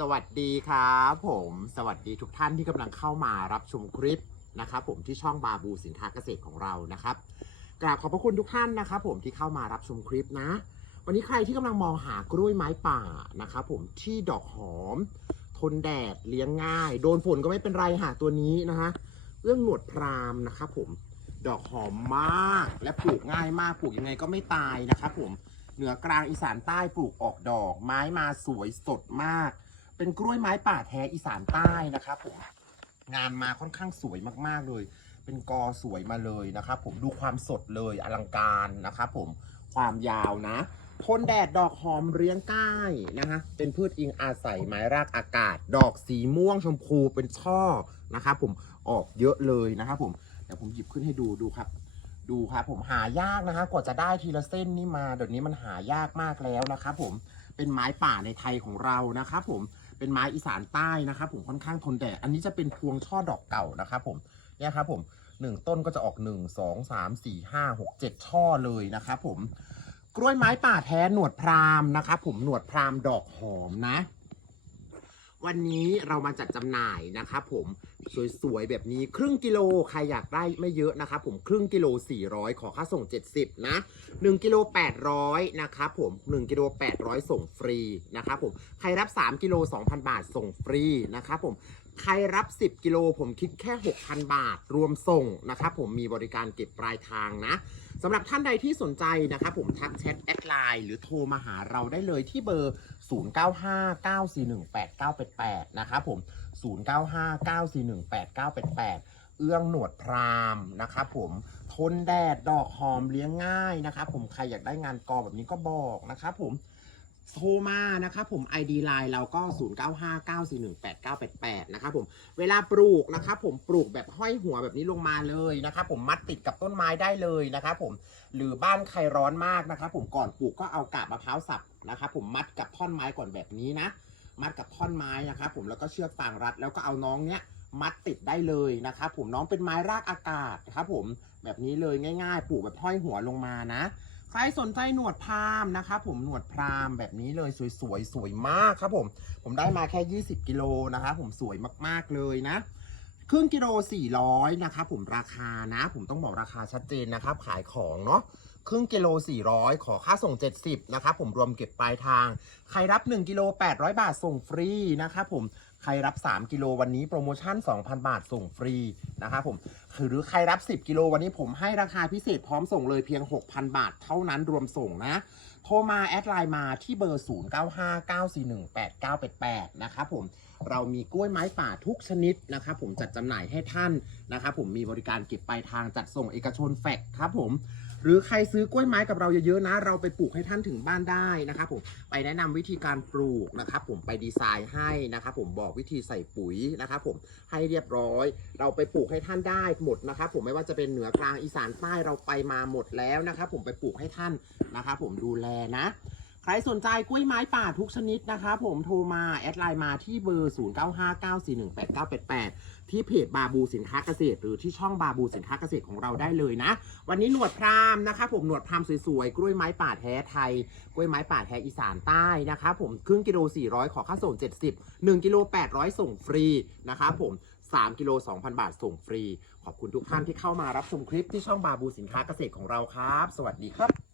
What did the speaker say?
สวัสดีครับผมสวัสดีทุกท่านที่กำลังเข้ามารับชมคลิปนะครับผมที่ช่องบาบูสินค้าเกษตรของเรานะครับกราบขอบพระคุณทุกท่านนะครับผมที่เข้ามารับชมคลิปนะ วันนี้ใครที่กำลังมองหากล้วยไม้ป่านะครับผมที่ดอกหอม ทนแดดเลี้ยงง่าย โดนฝนก็ไม่เป็นไรหาตัวนี้นะฮะเรื่องหนวดพรามนะครับผมดอกหอมมากและปลูกง่ายมากปลูกยังไงก็ไม่ตายนะครับผมเหนือกลางอีสานใต้ปลูกออกดอก ไม้มาสวยสดมาก เป็นกล้วยไม้ป่าแท้อีสานใต้นะครับผมงานมาค่อนข้างสวยมากๆเลย เป็นกอสวยมาเลยนะครับผมดูความสดเลยอลังการนะครับผมความยาวนะทนแดดดอกหอมเรียงก้ายนะฮะเป็นพืชอิงอาศัยไม้รากอากาศ ดอกสีม่วงชมพูเป็นช่อนะครับผมออกเยอะเลยนะครับผมเดี๋ยวผมหยิบขึ้นให้ดูดูครับ ดูครับผมหายากนะครับกว่าจะได้ทีละเส้นนี่มาเดี๋ยวนี้มันหายากมากแล้วนะครับผมเป็นไม้ป่าในไทยของเรานะครับผม เป็นไม้อีสานใต้นะครับผมค่อนข้างทนแดดอันนี้จะเป็นพวงช่อดอกเก่านะครับผมเนี่ยครับผมหนึ่งต้นก็จะออกหนึ่งสองสามสี่ห้าหกเจ็ดช่อเลยนะครับผมกล้วยไม้ป่าแท้หนวดพรามนะครับผมหนวดพรามดอกหอมนะ วันนี้เรามาจัดจำหน่ายนะครับผมสวยๆแบบนี้ครึ่งกิโลใครอยากได้ไม่เยอะนะครับผมครึ่งกิโล 400 ขอค่าส่ง 70 นะ 1กิโล800นะครับผม1กิโล800 ส่งฟรีนะครับผมใครรับ 3กิโล2,000 บาทส่งฟรีนะครับผม ใครรับ 10 กิโลผมคิดแค่ 6,000 บาท รวมส่งนะครับผมมีบริการเก็บปลายทางนะสำหรับท่านใดที่สนใจนะครับผมทักแชทแอดไลน์หรือโทรมาหาเราได้เลยที่เบอร์ 0959418988 นะครับผม 0959418988 เอื้องหนวดพรามนะครับผมทนแดดดอกหอมเลี้ยงง่ายนะครับผมใครอยากได้งานกอแบบนี้ก็บอกนะครับผม โทรมานะครับผม ID Line เราก็ 0959418988นะครับผมเวลาปลูกนะครับผมปลูกแบบห้อยหัวแบบนี้ลงมาเลยนะครับผมมัดติดกับต้นไม้ได้เลยนะครับผมหรือบ้านใครร้อนมากนะครับผมก่อนปลูกก็เอากาบมะพร้าวสับนะครับผมมัดกับท่อนไม้ก่อนแบบนี้นะ มัดกับท่อนไม้นะครับผมแล้วก็เชือกฟางรัด แล้วก็เอาน้องเนี้ยมัดติดได้เลยนะครับผมน้องเป็นไม้รากอากาศนะครับผมแบบนี้เลยง่าย ๆ ปลูกแบบห้อยหัวลงมานะ ใครสนใจหนวดพรามนะครับผมหนวดพรามแบบนี้เลยสวยๆสวยมากครับผม ผมได้มาแค่ 20 กิโลนะครับผมสวยมากๆเลยนะครึ่งกิโล 400นะครับผมราคานะ ผมต้องบอกราคาชัดเจนนะครับ ขายของเนาะครึ่งกิโล 400 ขอค่าส่ง 70นะครับผมรวมเก็บปลายทาง ใครรับ 1 กิโล 800 บาทส่งฟรีนะครับผม ใครรับ 3 กิโลวันนี้โปรโมชั่น 2,000 บาทส่งฟรีนะครับผมหรือใครรับ 10 กิโลวันนี้ผมให้ราคาพิเศษพร้อมส่งเลยเพียง 6,000 บาทเท่านั้นรวมส่งนะ โทรมาแอดไลน์มาที่เบอร์ 0959418988 นะครับผมเรามีกล้วยไม้ป่าทุกชนิดนะครับผมจัดจำหน่ายให้ท่านนะครับผมมีบริการเก็บปลายทางจัดส่งเอกชนแฟกครับผม หรือใครซื้อกล้วยไม้กับเราเยอะๆนะ เราไปปลูกให้ท่านถึงบ้านได้นะครับผมไปแนะนำวิธีการปลูกนะครับผมไปดีไซน์ให้นะครับผมบอกวิธีใส่ปุ๋ยนะครับผมให้เรียบร้อย เราไปปลูกให้ท่านได้หมดนะครับผมไม่ว่าจะเป็นเหนือกลางอีสานใต้เราไปมาหมดแล้วนะครับผมไปปลูกให้ท่านนะครับผมดูแลนะ ใครสนใจกล้วยไม้ป่าทุกชนิดนะครับผมโทรมา แอดไลน์มาที่เบอร์ 0959418988 ที่เพจบาบูสินค้าเกษตร หรือที่ช่องบาบูสินค้าเกษตรของเราได้เลยนะ วันนี้หนวดพรามนะครับผมหนวดพรามสวยๆ กล้วยไม้ป่าแท้ไทย กล้วยไม้ป่าแท้อีสานใต้นะครับผมครึ่งกิโล 400 ขอค่าส่ง 70 1กิโล 800 ส่งฟรีนะครับผม3กิโล2,000 บาทส่งฟรี ขอบคุณทุกท่านที่เข้ามารับชมคลิปที่ช่องบาบูสินค้าเกษตรของเราครับ สวัสดีครับ